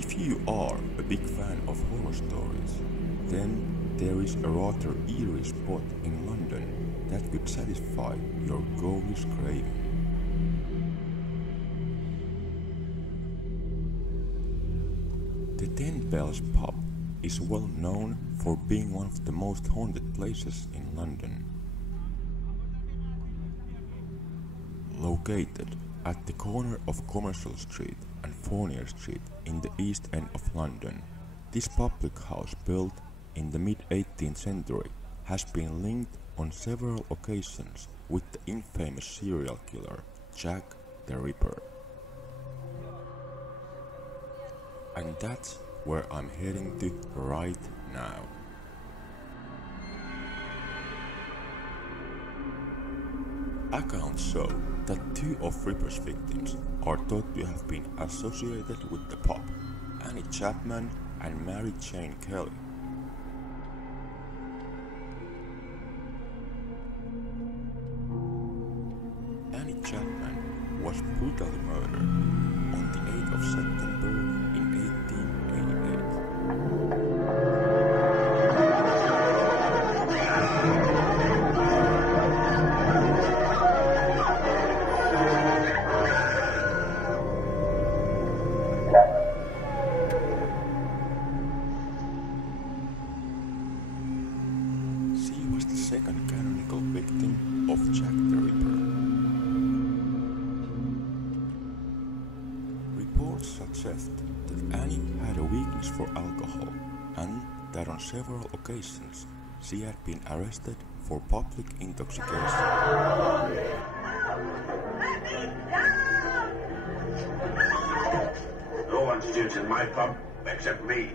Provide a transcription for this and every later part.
If you are a big fan of horror stories, then there is a rather eerie spot in London that could satisfy your ghoulish craving. The Ten Bells pub is well known for being one of the most haunted places in London. Located at the corner of Commercial Street and Fournier Street in the East End of London, this public house built in the mid-18th century has been linked on several occasions with the infamous serial killer Jack the Ripper. And that's where I'm heading to right now. Accounts show that two of Ripper's victims are thought to have been associated with the pub, Annie Chapman and Mary Jane Kelly. Annie Chapman was brutally murdered on the 8th of September in 1888. She was the second canonical victim of Jack the Ripper. Reports suggest that Annie had a weakness for alcohol and that on several occasions she had been arrested for public intoxication. No one's shoots in my pub except me.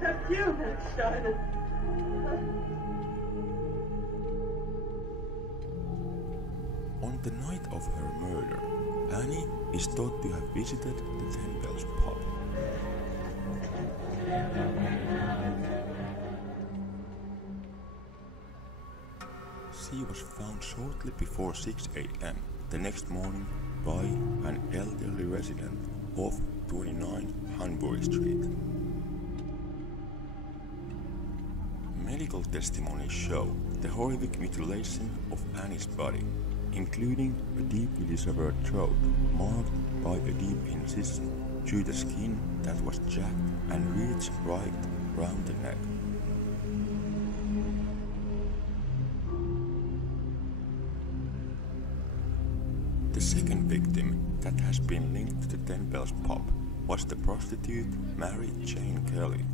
Except you that started. On the night of her murder, Annie is thought to have visited the Ten Bells pub. She was found shortly before 6 a.m. the next morning by an elderly resident of 29 Hanbury Street. Medical testimonies show the horrific mutilation of Annie's body, including a deeply severed throat marked by a deep incision through the skin that was jagged and reached right round the neck. The second victim that has been linked to the Ten Bells pub was the prostitute Mary Jane Kelly.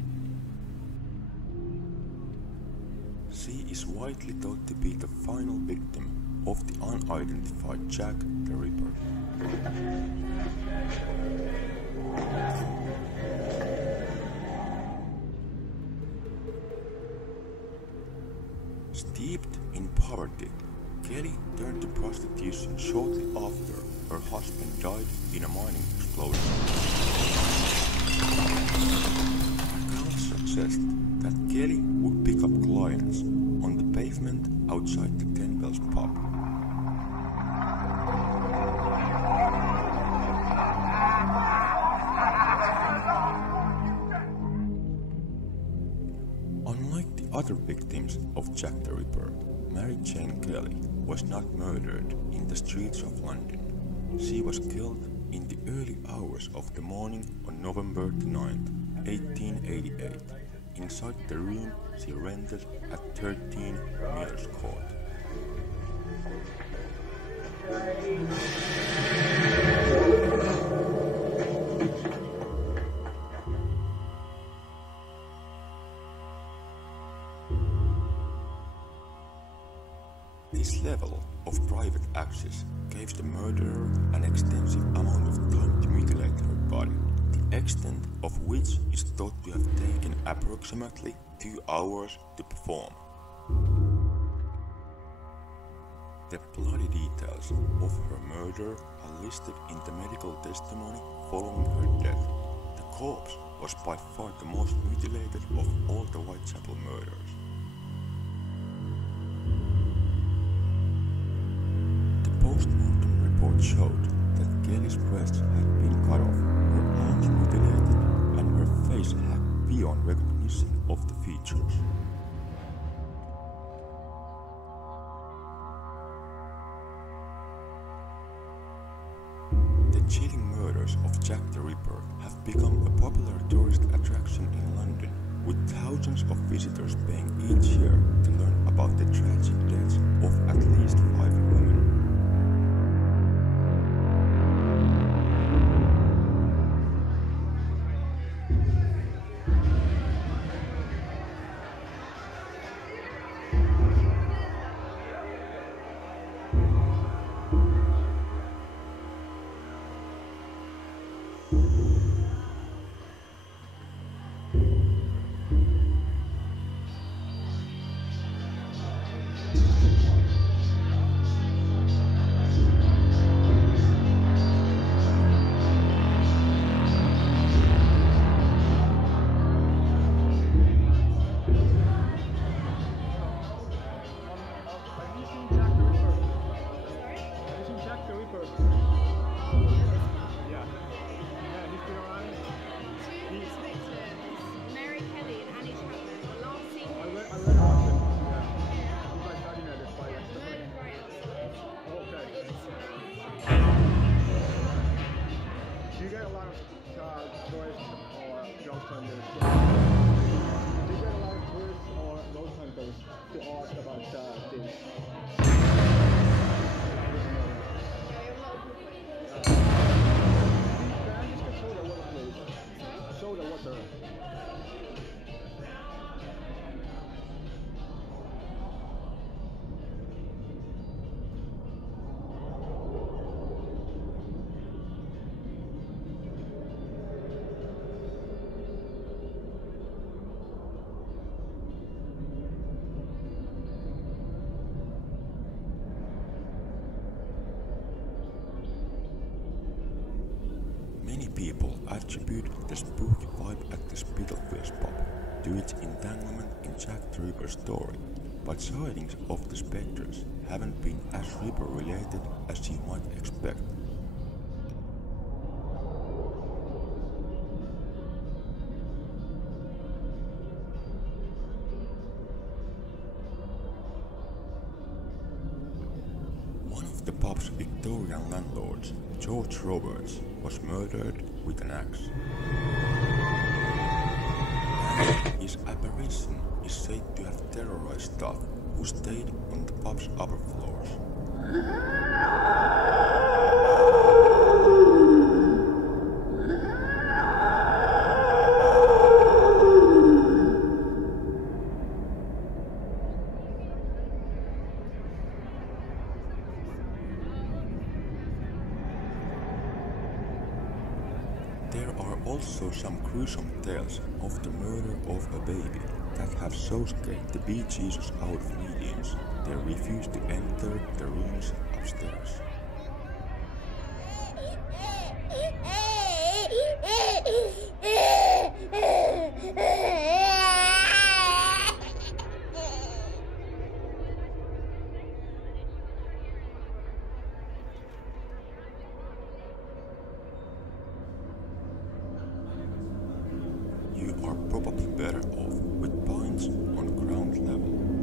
She is widely thought to be the final victim of the unidentified Jack the Ripper. Steeped in poverty, Kelly turned to prostitution shortly after her husband died in a mining explosion. Accounts suggest that Kelly would pick up clients on the pavement outside the Ten Bells pub. Unlike the other victims of Jack the Ripper, Mary Jane Kelly was not murdered in the streets of London. She was killed in the early hours of the morning on November 9th, 1888, inside the room she rented at 13 Miller's Court. This level of private access gave the murderer an extensive amount of time to mutilate her body, the extent of which is thought to have taken approximately 2 hours to perform. The bloody details of her murder are listed in the medical testimony following her death. The corpse was by far the most mutilated of all the Whitechapel murders. The post-mortem report showed that Kelly's breasts had been cut off, her arms mutilated, and her recognition of the features. The chilling murders of Jack the Ripper have become a popular tourist attraction in London, with thousands of visitors paying each year to learn about the tragic deaths of at least 5 women. Mary Kelly and Annie Chapman were last seen. I read about them. Yeah. He's like standing there just by Murdered right outside. Okay. Do you get a lot of tourists or ghost hunters? Do you get a lot of tourists or ghost hunters to ask about this? Can I just get soda water, please? Soda water. Many people attribute the spooky vibe at the Spitalfields pub to its entanglement in Jack the Ripper's story, but sightings of the spectres haven't been as Ripper-related as you might expect. One of the pub's Victorian landlords, George Roberts, was murdered with an axe. And his apparition is said to have terrorized staff who stayed on the pub's upper floors. There are also some gruesome tales of the murder of a baby that have so scared the Bee Jesus out of mediums they refuse to enter the rooms upstairs. You are probably better off with pints on ground level.